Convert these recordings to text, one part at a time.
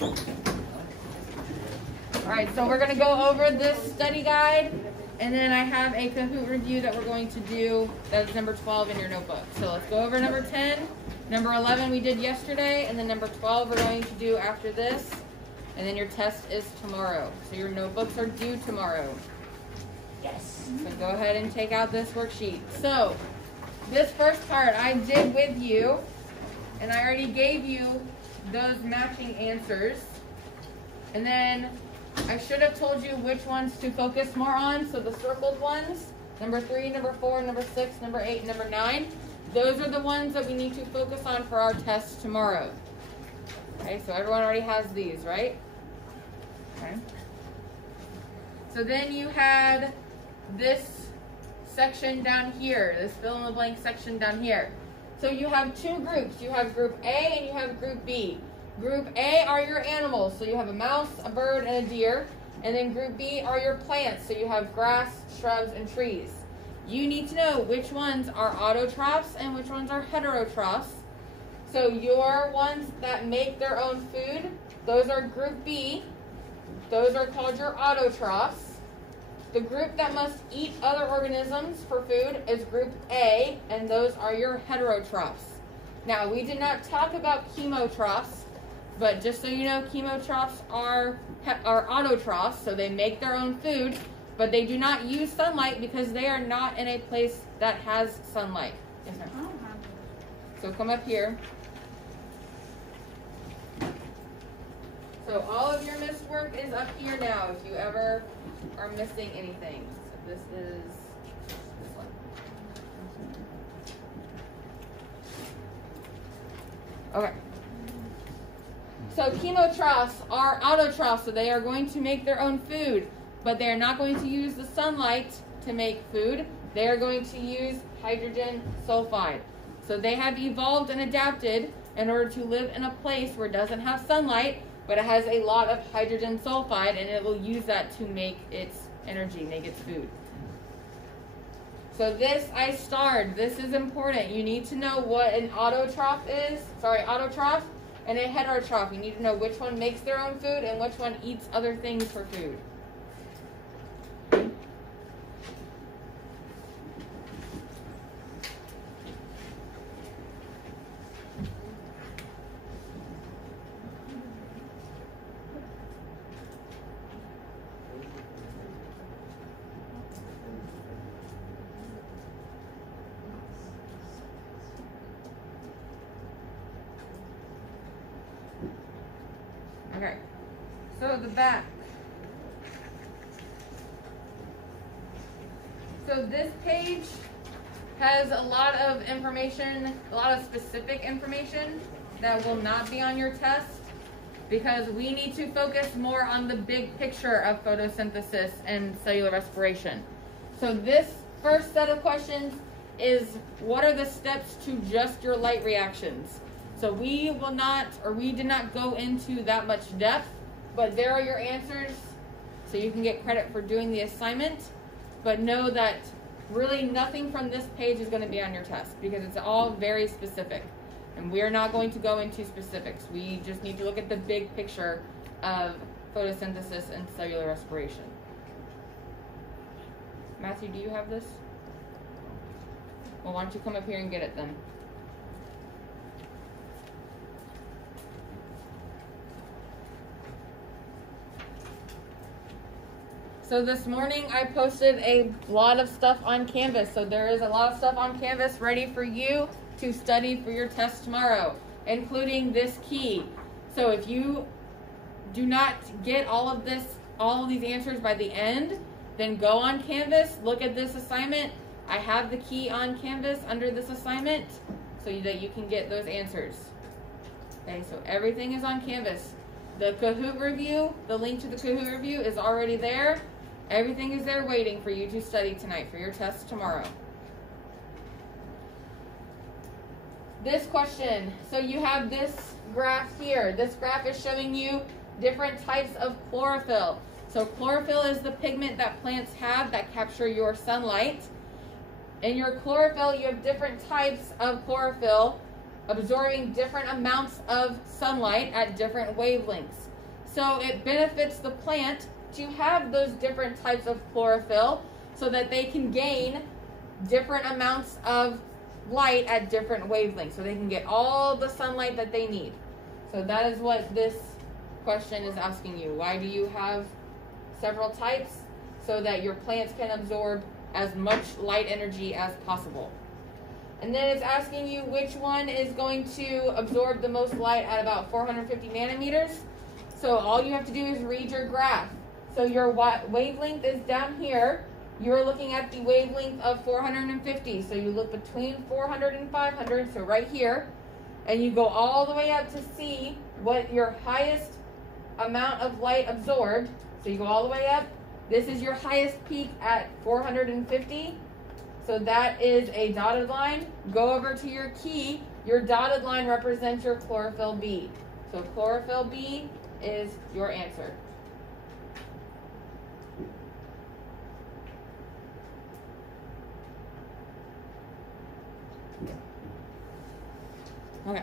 All right, so we're going to go over this study guide, and then I have a Kahoot review that we're going to do. That's number 12 in your notebook. So let's go over number 10. Number 11 we did yesterday, and then number 12 we're going to do after this. And then your test is tomorrow. So your notebooks are due tomorrow. Yes. So go ahead and take out this worksheet. So this first part I did with you, and I already gave you those matching answers. And then I should have told you which ones to focus more on. So the circled ones, number 3, number 4, number 6, number 8, and number 9. Those are the ones that we need to focus on for our test tomorrow. Okay, so everyone already has these, right? Okay. So then you had this section down here, this fill in the blank section down here. So you have two groups. You have group A and you have group B. Group A are your animals. So you have a mouse, a bird, and a deer. And then group B are your plants. So you have grass, shrubs, and trees. You need to know which ones are autotrophs and which ones are heterotrophs. So your ones that make their own food, those are group B. Those are called your autotrophs. The group that must eat other organisms for food is group A, and those are your heterotrophs. Now, we did not talk about chemotrophs, but just so you know, chemotrophs are autotrophs, so they make their own food, but they do not use sunlight because they are not in a place that has sunlight. Yes, ma'am. So come up here. So all of your missed work is up here now if you ever are missing anything. So this is this one. Okay. So chemotrophs are autotrophs, so they are going to make their own food, but they are not going to use the sunlight to make food. They are going to use hydrogen sulfide. So they have evolved and adapted in order to live in a place where it doesn't have sunlight, but it has a lot of hydrogen sulfide, and it will use that to make its energy, make its food. So this I starred. This is important. You need to know what an autotroph is. Autotroph and a heterotroph. You need to know which one makes their own food and which one eats other things for food. Okay, so the back. So this page has a lot of information, a lot of specific information that will not be on your test because we need to focus more on the big picture of photosynthesis and cellular respiration. So this first set of questions is what are the steps to just your light reactions? So we will not, or we did not go into that much depth, but there are your answers, so you can get credit for doing the assignment. But know that really nothing from this page is going to be on your test because it's all very specific. And we're not going to go into specifics. We just need to look at the big picture of photosynthesis and cellular respiration. Matthew, do you have this? Well, why don't you come up here and get it then? So this morning I posted a lot of stuff on Canvas. So there is a lot of stuff on Canvas ready for you to study for your test tomorrow, including this key. So if you do not get all of these answers by the end, then go on Canvas, look at this assignment. I have the key on Canvas under this assignment so that you can get those answers. Okay, so everything is on Canvas. The Kahoot review, the link to the Kahoot review is already there. Everything is there waiting for you to study tonight for your test tomorrow. This question, so you have this graph here. This graph is showing you different types of chlorophyll. So chlorophyll is the pigment that plants have that capture your sunlight. In your chlorophyll, you have different types of chlorophyll. absorbing different amounts of sunlight at different wavelengths. So it benefits the plant to have those different types of chlorophyll so that they can gain different amounts of light at different wavelengths, so they can get all the sunlight that they need. So that is what this question is asking you. Why do you have several types? So that your plants can absorb as much light energy as possible. And then it's asking you which one is going to absorb the most light at about 450 nanometers. So all you have to do is read your graph. So your wavelength is down here. You're looking at the wavelength of 450. So you look between 400 and 500, so right here. And you go all the way up to see what your highest amount of light absorbed. So you go all the way up. This is your highest peak at 450. So that is a dotted line. Go over to your key. Your dotted line represents your chlorophyll B. So chlorophyll B is your answer. Okay.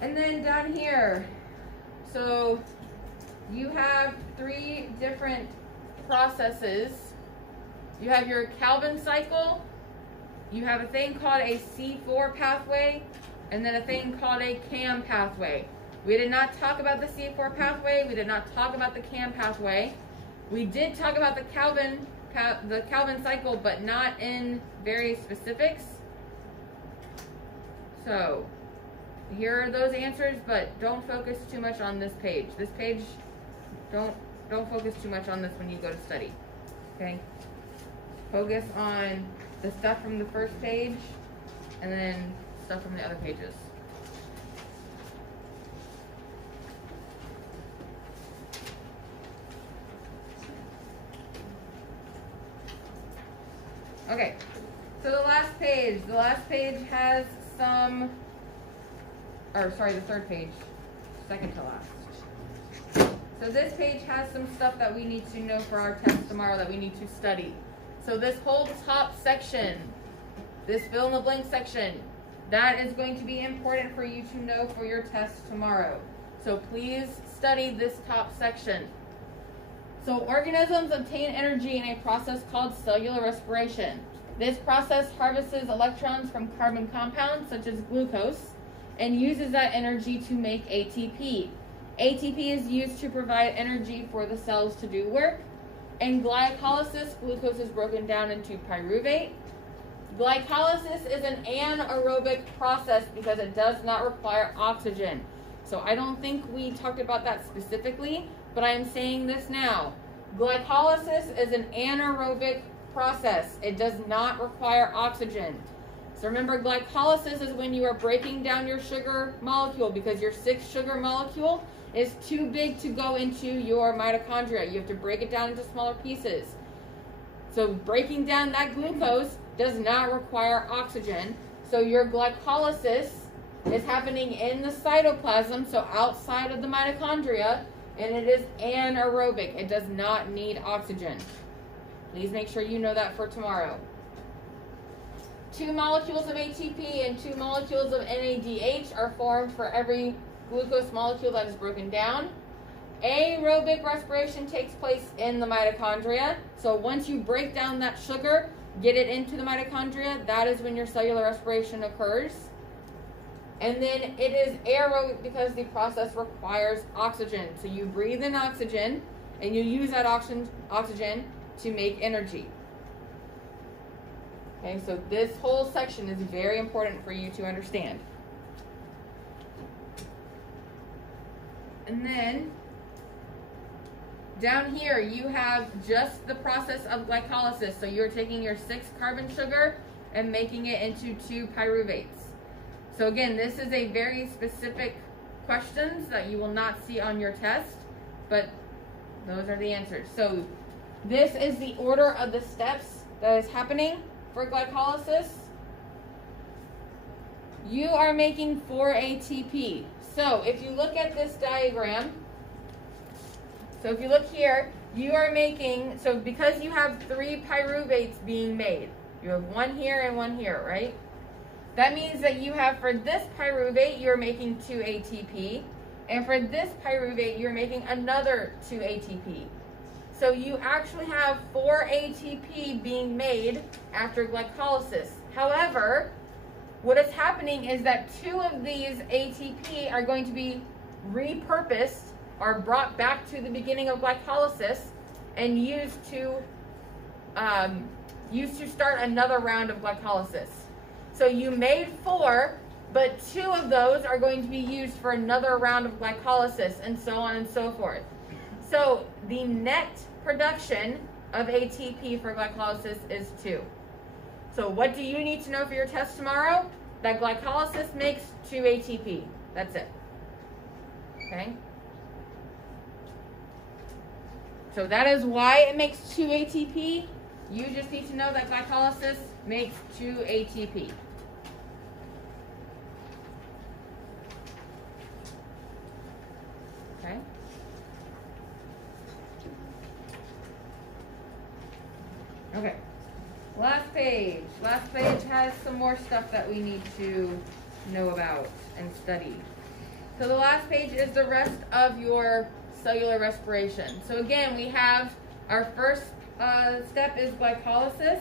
And then down here, so you have 3 different processes. You have your Calvin cycle, you have a thing called a C4 pathway, and then a thing called a CAM pathway. We did not talk about the C4 pathway, we did not talk about the CAM pathway. We did talk about the Calvin cycle, but not in very specifics. So here are those answers, but don't focus too much on this page. This page, don't focus too much on this when you go to study, okay? Focus on the stuff from the first page and then stuff from the other pages. Okay, so the last page has some, or sorry, the third page, second to last. So this page has some stuff that we need to know for our test tomorrow that we need to study. So this whole top section, this fill in the blank section, that is going to be important for you to know for your test tomorrow. So please study this top section. So organisms obtain energy in a process called cellular respiration. This process harvests electrons from carbon compounds such as glucose and uses that energy to make ATP. ATP is used to provide energy for the cells to do work. In glycolysis, glucose is broken down into pyruvate. Glycolysis is an anaerobic process because it does not require oxygen. So I don't think we talked about that specifically, but I am saying this now. Glycolysis is an anaerobic process. It does not require oxygen. So remember, glycolysis is when you are breaking down your sugar molecule because your 6th sugar molecule is too big to go into your mitochondria. You have to break it down into smaller pieces. So breaking down that glucose does not require oxygen. So your glycolysis is happening in the cytoplasm, so outside of the mitochondria, and it is anaerobic. It does not need oxygen. Please make sure you know that for tomorrow. 2 molecules of ATP and 2 molecules of NADH are formed for every glucose molecule that is broken down. Aerobic respiration takes place in the mitochondria. So once you break down that sugar, get it into the mitochondria, that is when your cellular respiration occurs. And then it is aerobic because the process requires oxygen. So you breathe in oxygen and you use that oxygen to make energy. Okay, so this whole section is very important for you to understand. And then down here you have just the process of glycolysis. So you're taking your 6 carbon sugar and making it into 2 pyruvates. So again, this is a very specific questions that you will not see on your test, but those are the answers. So this is the order of the steps that is happening for glycolysis. You are making 4 ATP. So if you look at this diagram, so if you look here, you are making, so because you have 3 pyruvates being made, you have 1 here and 1 here, right? That means that you have, for this pyruvate, you're making 2 ATP. And for this pyruvate, you're making another 2 ATP. So you actually have 4 ATP being made after glycolysis. However, what is happening is that 2 of these ATP are going to be repurposed or brought back to the beginning of glycolysis and used to start another round of glycolysis. So you made 4, but 2 of those are going to be used for another round of glycolysis, and so on and so forth. So the net production of ATP for glycolysis is 2. So what do you need to know for your test tomorrow? That glycolysis makes 2 ATP. That's it. Okay? So that is why it makes 2 ATP. You just need to know that glycolysis makes 2 ATP. Okay? Okay. Last page. Last page has some more stuff that we need to know about and study. So the last page is the rest of your cellular respiration. So again, we have our first step is glycolysis.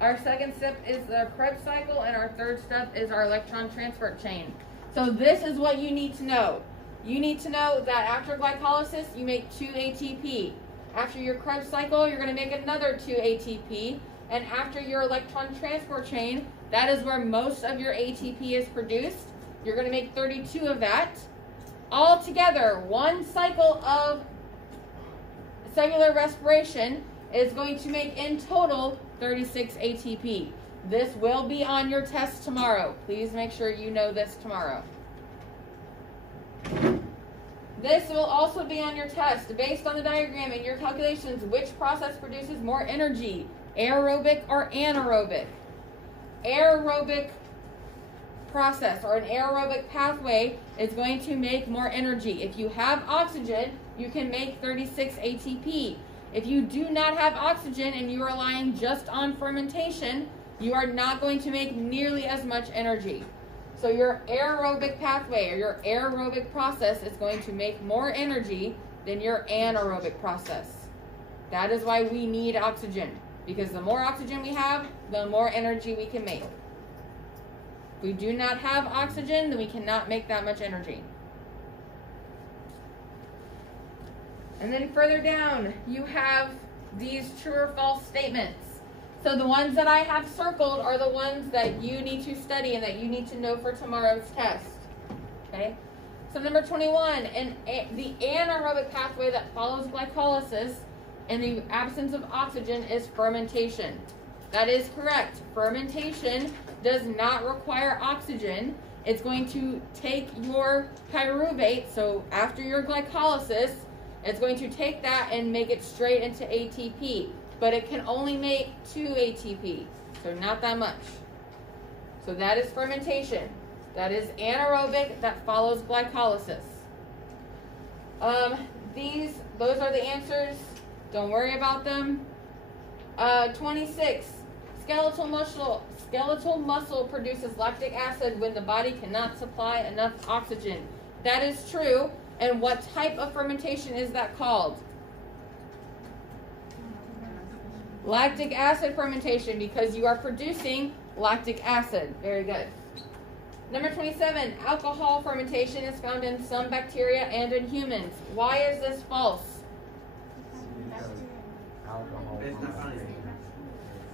Our second step is the Krebs cycle, and our third step is our electron transport chain. So this is what you need to know. You need to know that after glycolysis, you make 2 ATP. After your Krebs cycle, you're going to make another 2 ATP. And after your electron transport chain, that is where most of your ATP is produced. You're going to make 32 of that. All together, one cycle of cellular respiration is going to make in total 36 ATP. This will be on your test tomorrow. Please make sure you know this tomorrow. This will also be on your test. Based on the diagram and your calculations, which process produces more energy, aerobic or anaerobic? Aerobic process or an aerobic pathway is going to make more energy. If you have oxygen, you can make 36 ATP. If you do not have oxygen and you are relying just on fermentation, you are not going to make nearly as much energy. So your aerobic pathway or your aerobic process is going to make more energy than your anaerobic process. That is why we need oxygen, because the more oxygen we have, the more energy we can make. If we do not have oxygen, then we cannot make that much energy. And then further down, you have these true or false statements. So the ones that I have circled are the ones that you need to study and that you need to know for tomorrow's test. Okay? So number 21, the anaerobic pathway that follows glycolysis in the absence of oxygen is fermentation. That is correct. Fermentation does not require oxygen. It's going to take your pyruvate, so after your glycolysis, it's going to take that and make it straight into ATP. But it can only make 2 ATP, so not that much. So that is fermentation. That is anaerobic that follows glycolysis. Those are the answers. Don't worry about them. 26. Skeletal muscle produces lactic acid when the body cannot supply enough oxygen. That is true. And what type of fermentation is that called? Lactic acid fermentation, because you are producing lactic acid. Very good. Number 27, alcohol fermentation is found in some bacteria and in humans. Why is this false?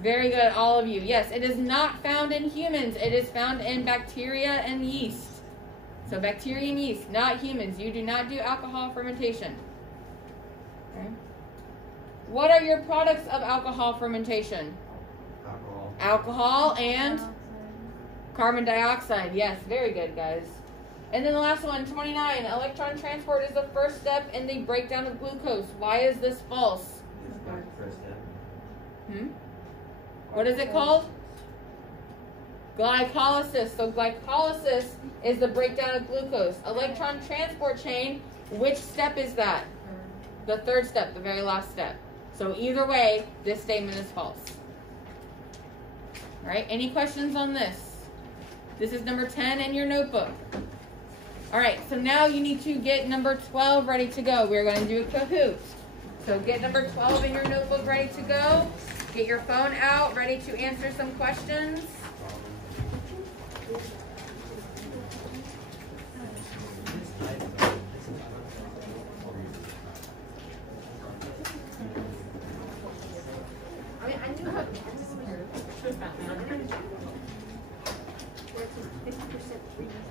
Very good, all of you. Yes, it is not found in humans. It is found in bacteria and yeast. So bacteria and yeast, not humans. You do not do alcohol fermentation. Okay. What are your products of alcohol fermentation? Alcohol and carbon dioxide. Yes, very good, guys. And then the last one, 29. Electron transport is the first step in the breakdown of glucose. Why is this false? What is it called? Glycolysis. So glycolysis is the breakdown of glucose. Electron transport chain, which step is that? The third step, the very last step. So either way, this statement is false. All right, any questions on this? This is number 10 in your notebook. All right, so now you need to get number 12 ready to go. We're going to do a Kahoot. So get number 12 in your notebook ready to go. Get your phone out, ready to answer some questions.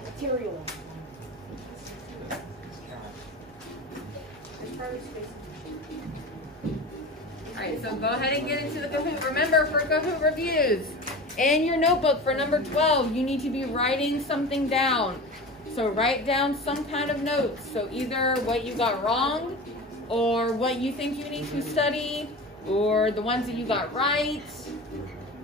Material. Alright, so go ahead and get into the Kahoot. Remember, for Kahoot reviews, in your notebook for number 12, you need to be writing something down. So write down some kind of notes. So either what you got wrong, or what you think you need to study, or the ones that you got right.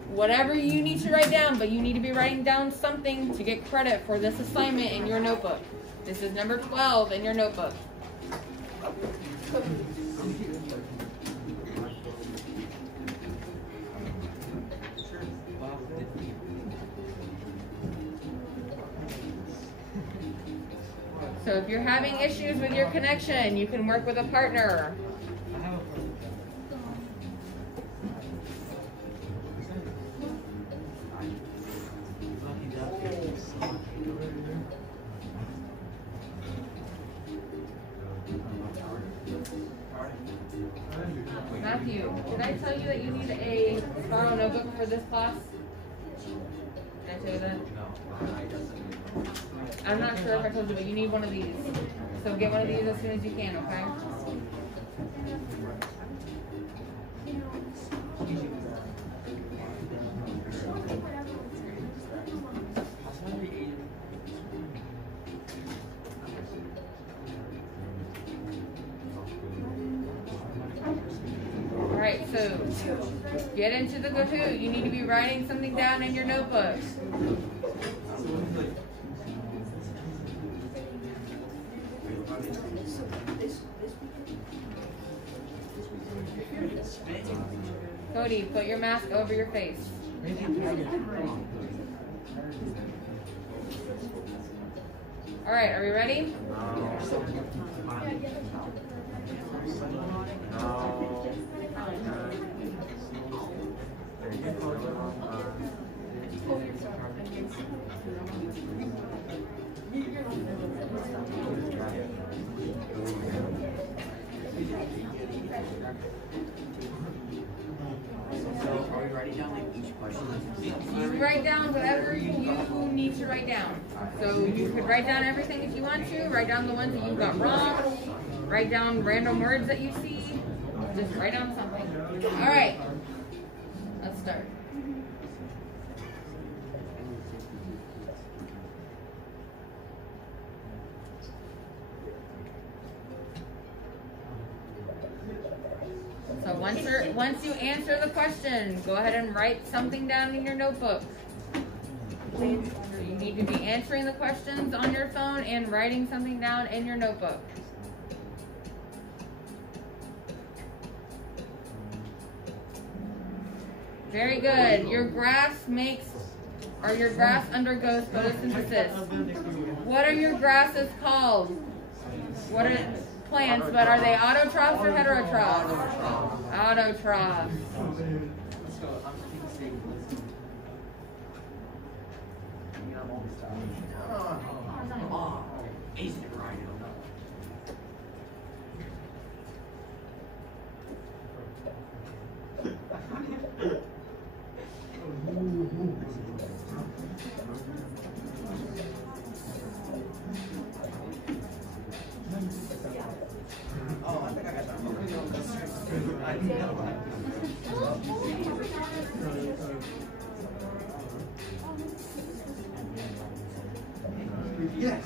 Whatever you need to write down, but you need to be writing down something to get credit for this assignment in your notebook. This is number 12 in your notebook. So if you're having issues with your connection, you can work with a partner. Matthew, did I tell you that you need a spiral notebook for this class? Did I tell you that? I'm not sure if I told you, but you need one of these. So get one of these as soon as you can, okay? Alright, so get into the Kahoot. You need to be writing something down in your notebook. Cody, put your mask over your face. Alright, are we ready? You write down whatever you need to write down. So you could write down everything if you want to. Write down the ones that you got wrong. Write down random words that you see. Just write down something. All right. Let's start. So once you answer the question, go ahead and write something down in your notebook. So you need to be answering the questions on your phone and writing something down in your notebook. Very good. Your grass undergoes photosynthesis. What are your grasses called? What are plants, but are they autotrophs or heterotrophs? Autotrophs. Yes.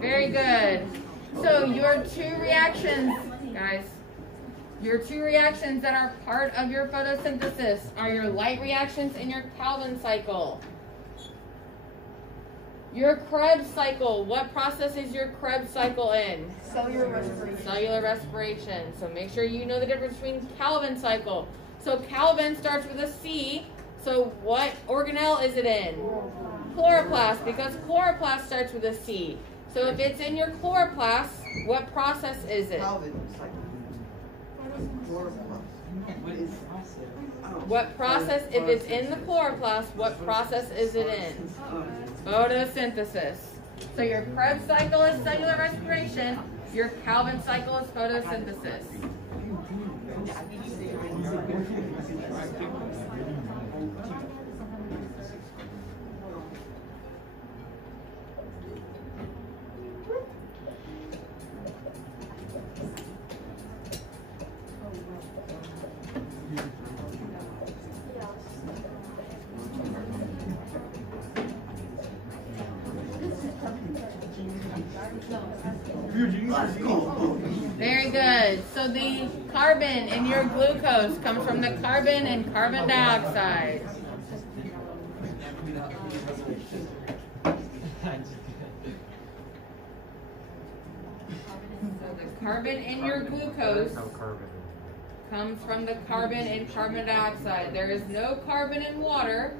Very good. So your two reactions, guys, your two reactions that are part of your photosynthesis are your light reactions and your Calvin cycle. Your Krebs cycle, what process is your Krebs cycle in? Cellular respiration. Cellular respiration. So make sure you know the difference between Calvin cycle. So Calvin starts with a C. So what organelle is it in? Chloroplast, because chloroplast starts with a C. So if it's in your chloroplast, what process is it? What process, if it's in the chloroplast, what process is it in? Photosynthesis. So your Krebs cycle is cellular respiration, your Calvin cycle is photosynthesis. Very good. So the carbon in your glucose comes from the carbon and carbon dioxide. So the carbon in your glucose comes from the carbon and carbon dioxide. There is no carbon in water.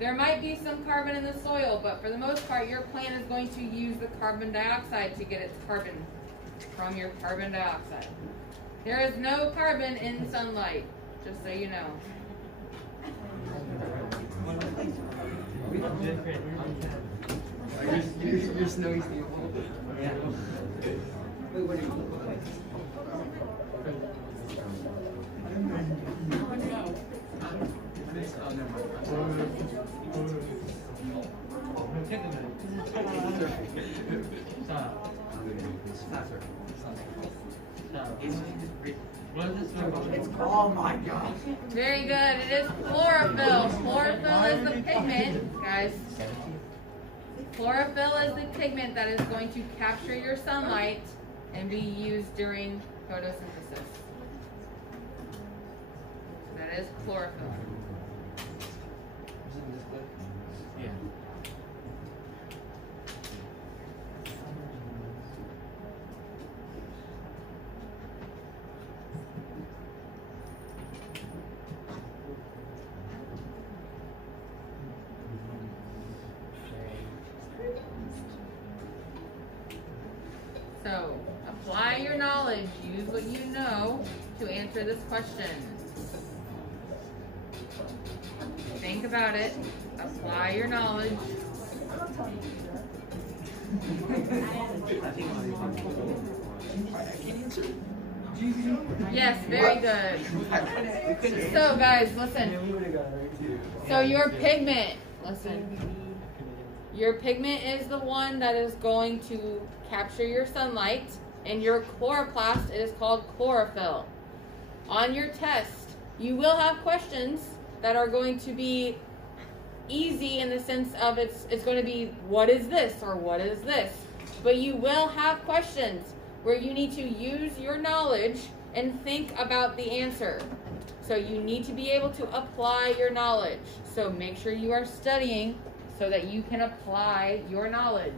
There might be some carbon in the soil, but for the most part, your plant is going to use the carbon dioxide to get its carbon from your carbon dioxide. There is no carbon in sunlight, just so you know. Your snowy staple. Yeah. Wait, what are you? Oh my God. Very good. It is chlorophyll. Chlorophyll is the pigment, guys. Chlorophyll is the pigment that is going to capture your sunlight and be used during photosynthesis. That is chlorophyll. Yeah. So, apply your knowledge. Use what you know to answer this question. Think about it. Apply your knowledge. Yes, very good. So, guys, listen. So, your pigment, listen. Your pigment is the one that is going to capture your sunlight, and your chloroplast is called chlorophyll. On your test, you will have questions that are going to be easy in the sense of it's going to be what is this or what is this, but you will have questions where you need to use your knowledge and think about the answer. So you need to be able to apply your knowledge. So make sure you are studying so that you can apply your knowledge.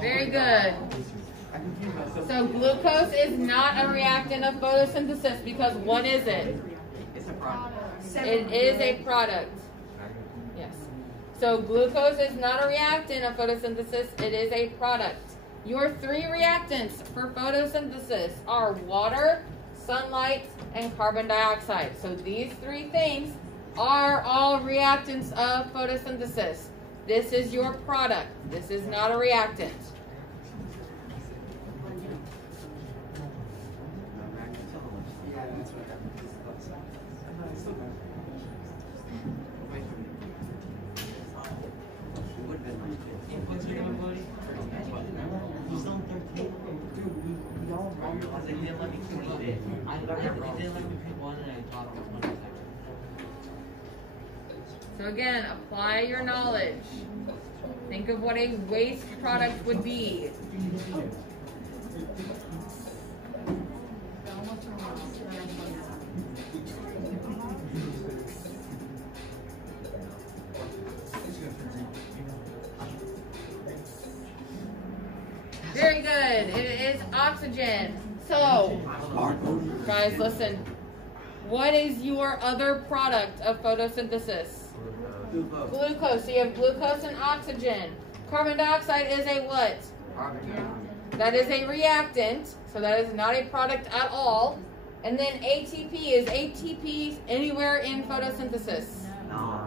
Very good. So glucose is not a reactant of photosynthesis because what is it? It's a product. It is a product. Yes. So glucose is not a reactant of photosynthesis. It is a product. Your three reactants for photosynthesis are water, sunlight, and carbon dioxide. So these three things are all reactants of photosynthesis. This is your product. This is not a reactant. So again, apply your knowledge. Think of what a waste product would be. Very good. It is oxygen. So, guys, listen. What is your other product of photosynthesis? Glucose. So you have glucose and oxygen. Carbon dioxide is a what? That is a reactant. So that is not a product at all. And then ATP. Is ATP anywhere in photosynthesis?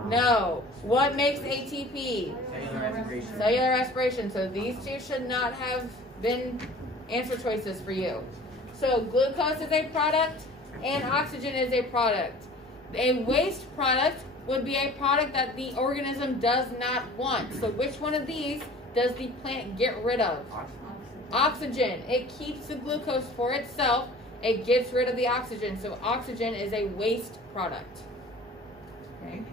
No. What makes ATP? Cellular respiration. Cellular respiration. So these two should not have been answer choices for you. So glucose is a product and oxygen is a product. A waste product would be a product that the organism does not want. So which one of these does the plant get rid of? Oxygen. It keeps the glucose for itself. It gets rid of the oxygen. So oxygen is a waste product. Okay.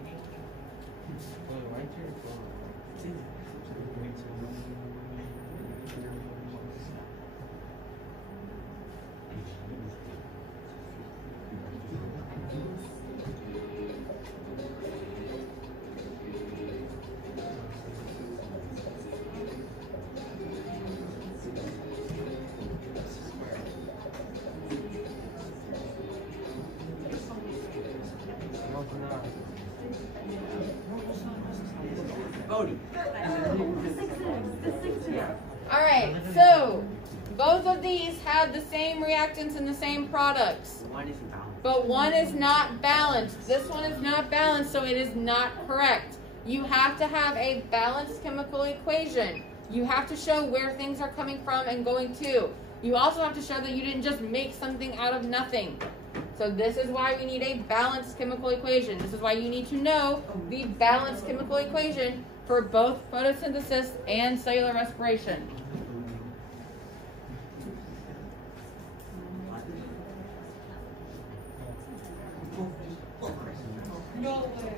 Alright, so both of these have the same reactants and the same products. But one is not balanced. This one is not balanced, so it is not correct. You have to have a balanced chemical equation. You have to show where things are coming from and going to. You also have to show that you didn't just make something out of nothing. So this is why we need a balanced chemical equation. This is why you need to know the balanced chemical equation for both photosynthesis and cellular respiration. No way.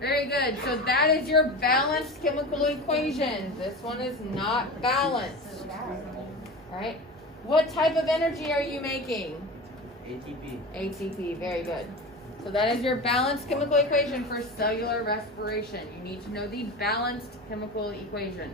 Very good. So that is your balanced chemical equation. This one is not balanced. All right. What type of energy are you making? ATP. ATP. Very good. So that is your balanced chemical equation for cellular respiration. You need to know the balanced chemical equation.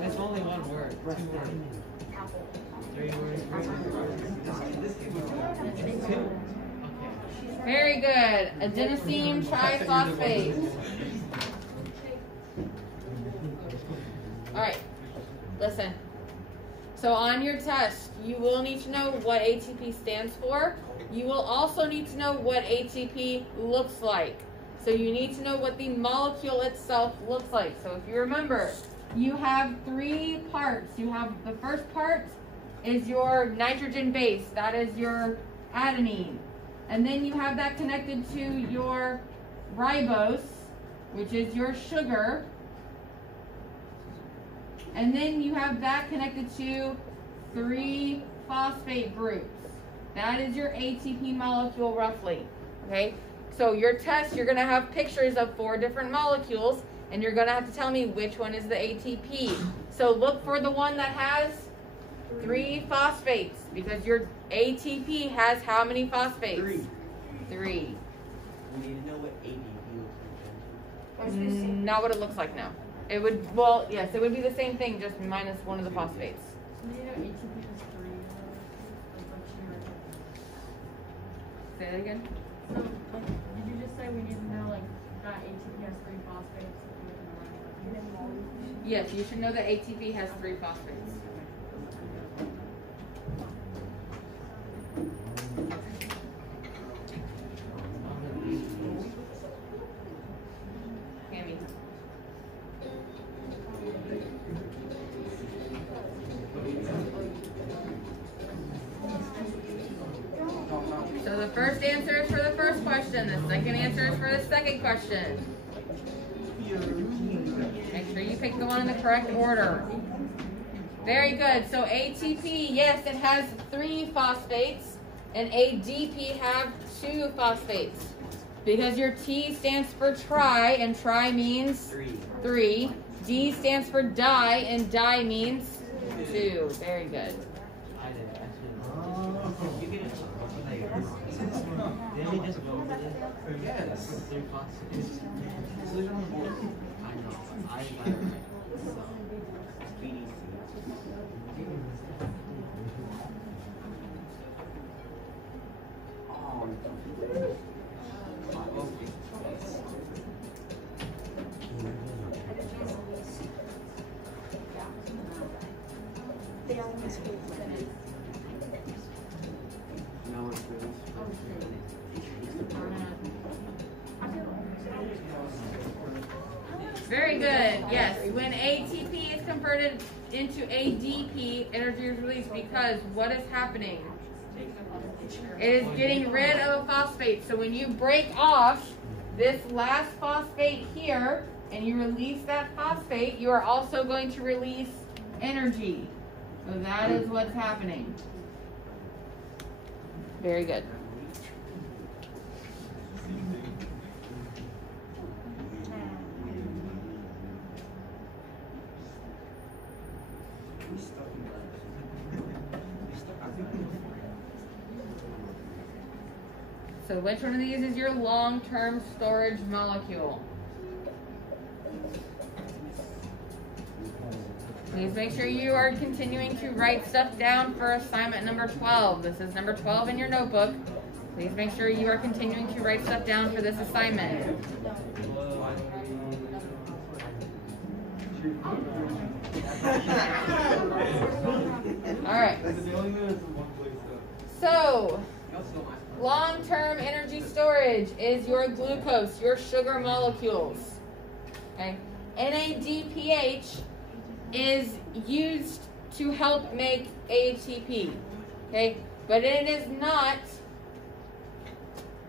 It's only one word, 2 words. 3 words. Very good. Adenosine triphosphate. All right. Listen. So on your test, you will need to know what ATP stands for. You will also need to know what ATP looks like. So you need to know what the molecule itself looks like. So if you remember, you have 3 parts. You have the first part is your nitrogen base. That is your adenine. And then you have that connected to your ribose, which is your sugar. And then you have that connected to 3 phosphate groups. That is your ATP molecule roughly. Okay? So your test, you're going to have pictures of 4 different molecules, and you're going to have to tell me which one is the ATP. So look for the one that has 3 phosphates, because your ATP has how many phosphates? 3. We need to know what ADP looks like. Not what it looks like now. It would, well, yes, it would be the same thing, just minus one of the phosphates. Say that again. So, like, did you just say we need to know, like, that ATP has 3 phosphates? Yes, you should know that ATP has 3 phosphates. Hammy. So the first answer is for the first question. The second answer is for the second question. Make sure you pick the one in the correct order. Very good. So ATP, yes, it has 3 phosphates, and ADP have 2 phosphates. Because your T stands for tri, and tri means 3. D stands for di, and di means 2. Very good. Very good. Yes, when ATP is converted into ADP, energy is released because what is happening? It is getting rid of a phosphate. So when you break off this last phosphate here and you release that phosphate, you are also going to release energy. So that is what's happening. Very good. So which one of these is your long-term storage molecule? Please make sure you are continuing to write stuff down for assignment number 12. This is number 12 in your notebook. Please make sure you are continuing to write stuff down for this assignment. All right. So, long-term energy storage is your glucose, your sugar molecules. Okay. NADPH is used to help make ATP. Okay, but it is not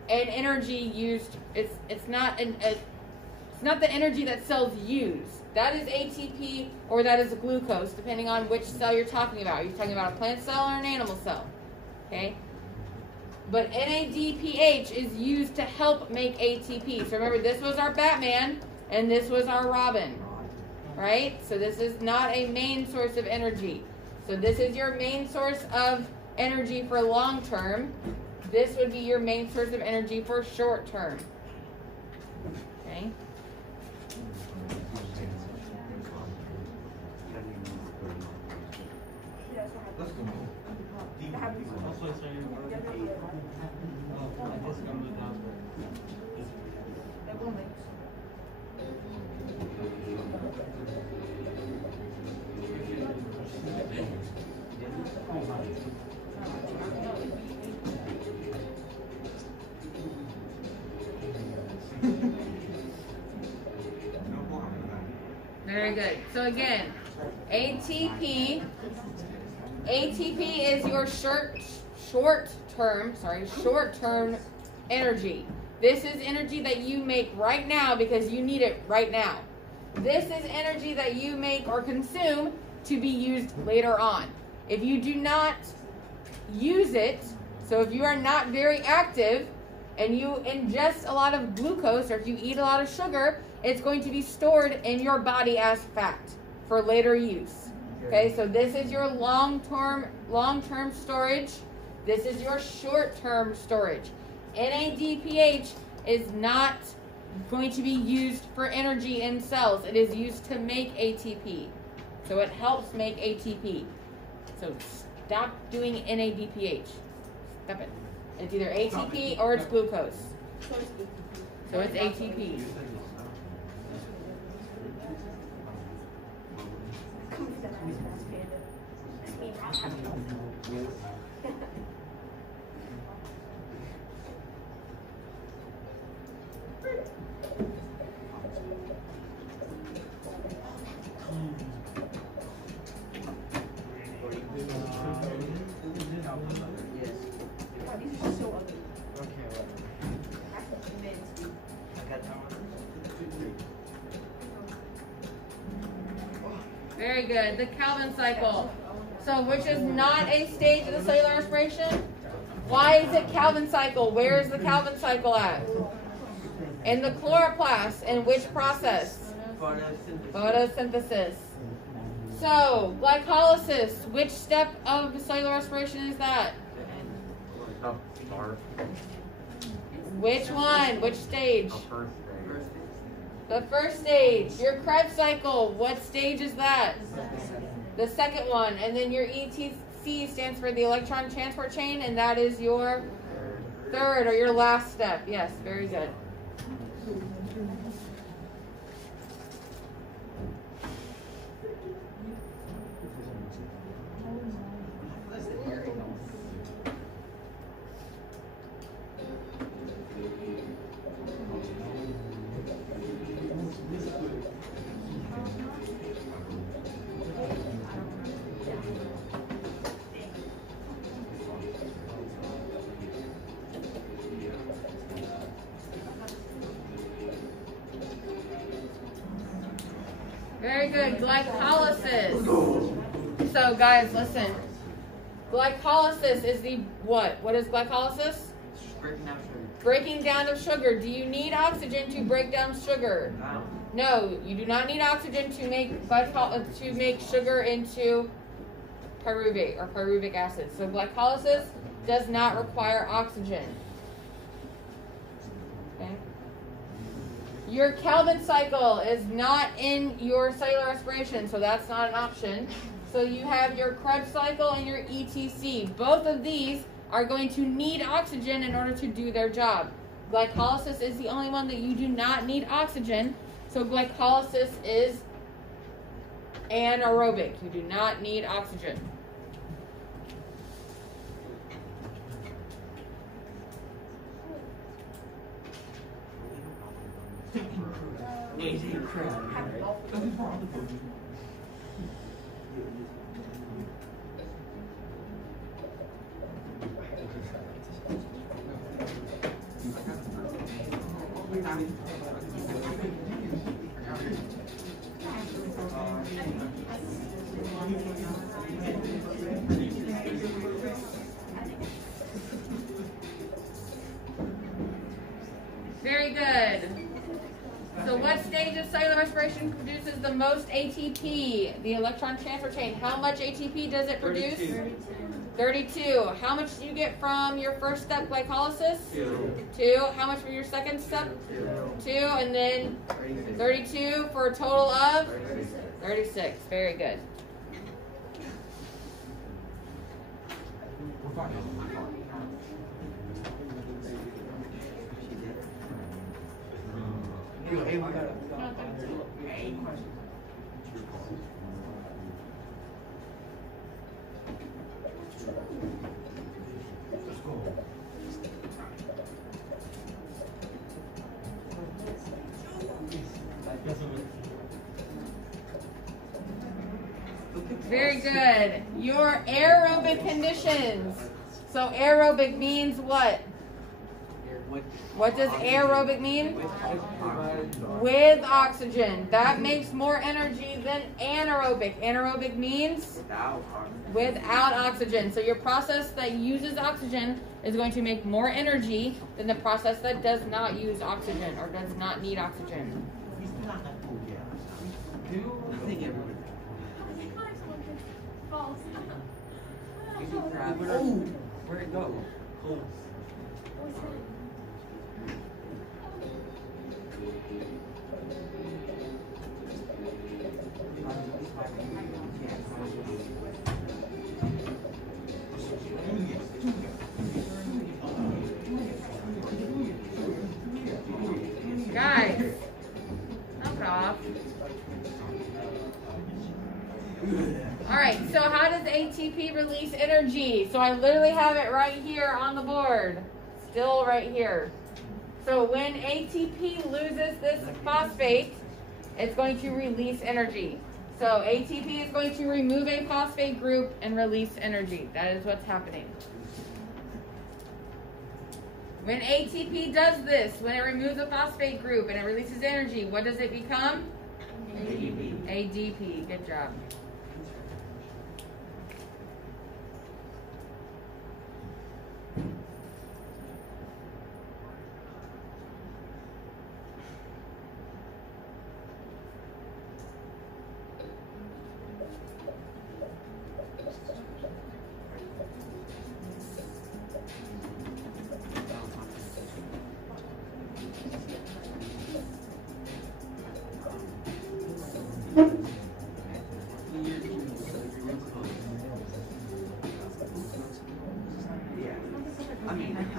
an energy used. It's not the energy that cells use. That is ATP or that is glucose, depending on which cell you're talking about. Are you talking about a plant cell or an animal cell? Okay. But NADPH is used to help make ATP. So remember, this was our Batman and this was our Robin. Right? So this is not a main source of energy. So this is your main source of energy for long term. This would be your main source of energy for short term. Okay? Very good. So again, ATP is your short-term energy. This is energy that you make right now because you need it right now. This is energy that you make or consume to be used later on. If you do not use it, so if you are not very active and you ingest a lot of glucose or if you eat a lot of sugar, it's going to be stored in your body as fat for later use. Okay, so this is your long-term storage. This is your short-term storage. NADPH is not going to be used for energy in cells. It is used to make ATP. So it helps make ATP. So stop doing NADPH. Stop it. It's either ATP or it's glucose. So it's ATP. Very good. The Calvin cycle. So which is not a stage of the cellular respiration? Why is it Calvin cycle? Where is the Calvin cycle at? In the chloroplast. In which process? Photosynthesis. So, glycolysis. Which step of cellular respiration is that? Which one? Which stage? The first stage. Your Krebs cycle. What stage is that? The second one. And then your ETC stands for the electron transport chain, and that is your third or your last step. Yes, very good. Very good. Glycolysis. So guys, listen. Glycolysis is the what? What is glycolysis? Breaking down of sugar. Do you need oxygen to break down sugar? No, you do not need oxygen to make sugar into pyruvate or pyruvic acid. So glycolysis does not require oxygen. Okay. Your Calvin cycle is not in your cellular respiration, so that's not an option. So you have your Krebs cycle and your ETC. Both of these are going to need oxygen in order to do their job. Glycolysis is the only one that you do not need oxygen. So glycolysis is anaerobic. You do not need oxygen. Very good. So what stage of cellular respiration produces the most ATP? The electron transfer chain. How much ATP does it produce? 32. How much do you get from your first step, glycolysis? 2. How much from your second step? 2. And then 32 for a total of? 36. Very good. Very good. Your aerobic conditions. So aerobic means what? What does aerobic mean? With oxygen. That makes more energy than anaerobic. Anaerobic means without oxygen. So your process that uses oxygen is going to make more energy than the process that does not use oxygen or does not need oxygen. False. Where'd it go? ATP release energy? So I literally have it right here on the board. Still right here. So when ATP loses this phosphate, it's going to release energy. So ATP is going to remove a phosphate group and release energy. That is what's happening. When ATP does this, when it removes a phosphate group and it releases energy, what does it become? ADP. ADP. Good job.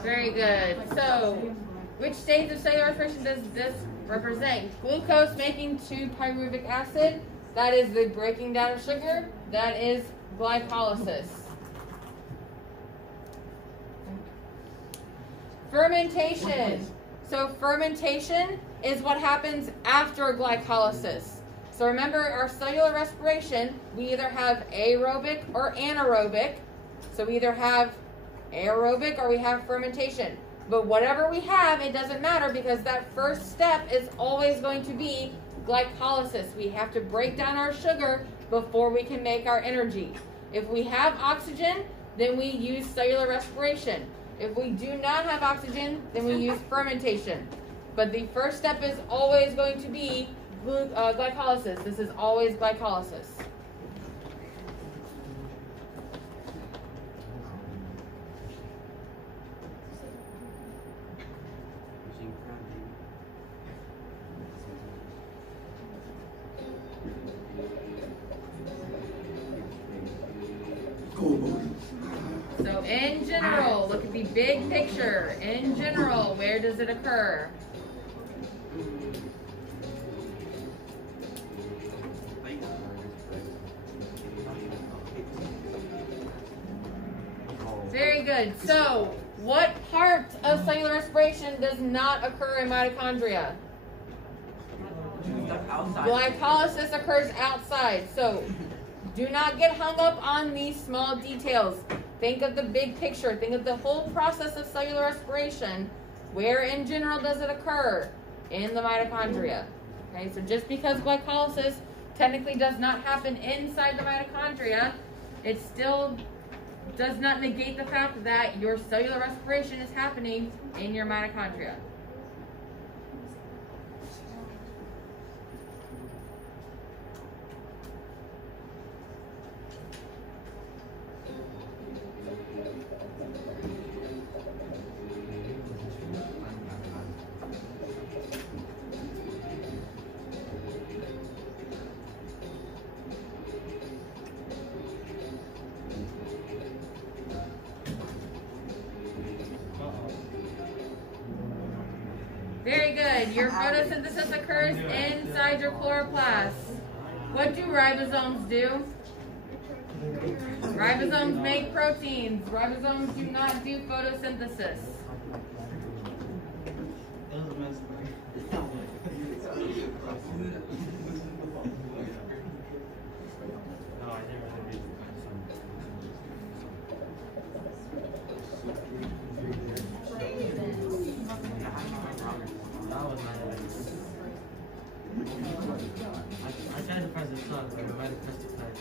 Very good. So, which stage of cellular respiration does this represent? Glucose making to pyruvic acid. That is the breaking down of sugar. That is glycolysis. Fermentation. So fermentation is what happens after glycolysis. So remember our cellular respiration, we either have aerobic or anaerobic. So we either have aerobic or we have fermentation. But whatever we have, it doesn't matter because that first step is always going to be glycolysis. We have to break down our sugar before we can make our energy. If we have oxygen, then we use cellular respiration. If we do not have oxygen, then we use fermentation. But the first step is always going to be glycolysis. This is always glycolysis. So in general, look at the big picture. In general, where does it occur? Very good. So, what part of cellular respiration does not occur in mitochondria? Glycolysis occurs outside. So, do not get hung up on these small details. Think of the big picture. Think of the whole process of cellular respiration. Where in general does it occur? In the mitochondria. Okay, so just because glycolysis technically does not happen inside the mitochondria, it still does not negate the fact that your cellular respiration is happening in your mitochondria. Very good. Your photosynthesis occurs inside your chloroplast. What do ribosomes do? Ribosomes make proteins. Ribosomes do not do photosynthesis. I tried to press the stop, but I might have pressed it back.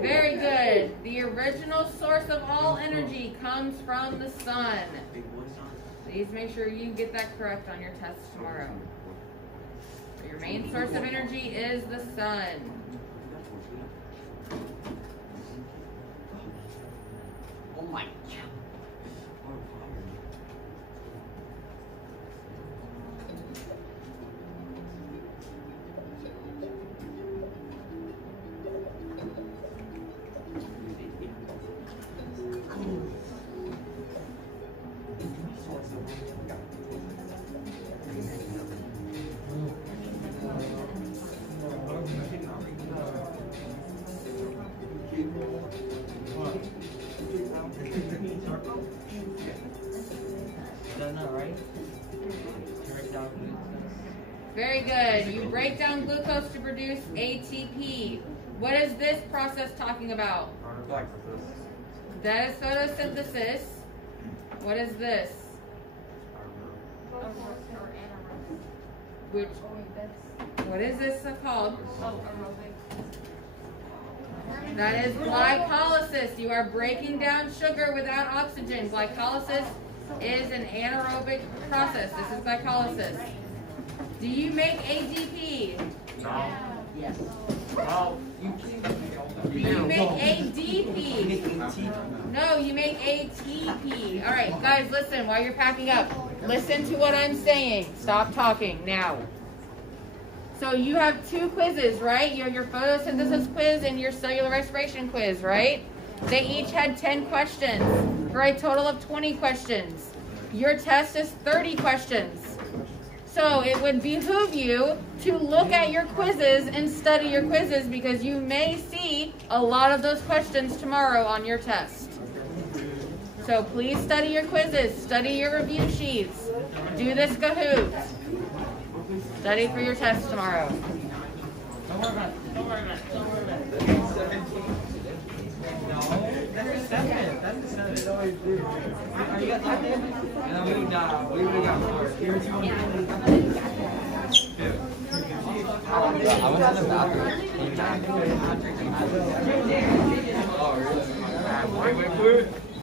Very good. The original source of all energy comes from the sun. Please make sure you get that correct on your test tomorrow. So your main source of energy is the sun. Oh my God. Don't know, right? Break down glucose. Very good. You break down glucose to produce ATP. What is this process talking about? That is photosynthesis. What is this? Which? What is this called? That is glycolysis. You are breaking down sugar without oxygen. Glycolysis is an anaerobic process. This is glycolysis. Do you make ADP? Yes. You make ADP. No, you make ATP. All right, guys, listen while you're packing up. Listen to what I'm saying. Stop talking now. So you have 2 quizzes, right? You have your photosynthesis quiz and your cellular respiration quiz, right? They each had 10 questions for a total of 20 questions. Your test is 30 questions. So it would behoove you to look at your quizzes and study your quizzes because you may see a lot of those questions tomorrow on your test. So please study your quizzes, study your review sheets, do this Kahoot. Study for your test tomorrow. Don't worry about it. Don't worry about it. Don't worry about it. 17. No, that's the 7. That's the 7. Are you got that there? And then we would have got 4. Here's 1. I went to the bathroom. Wait.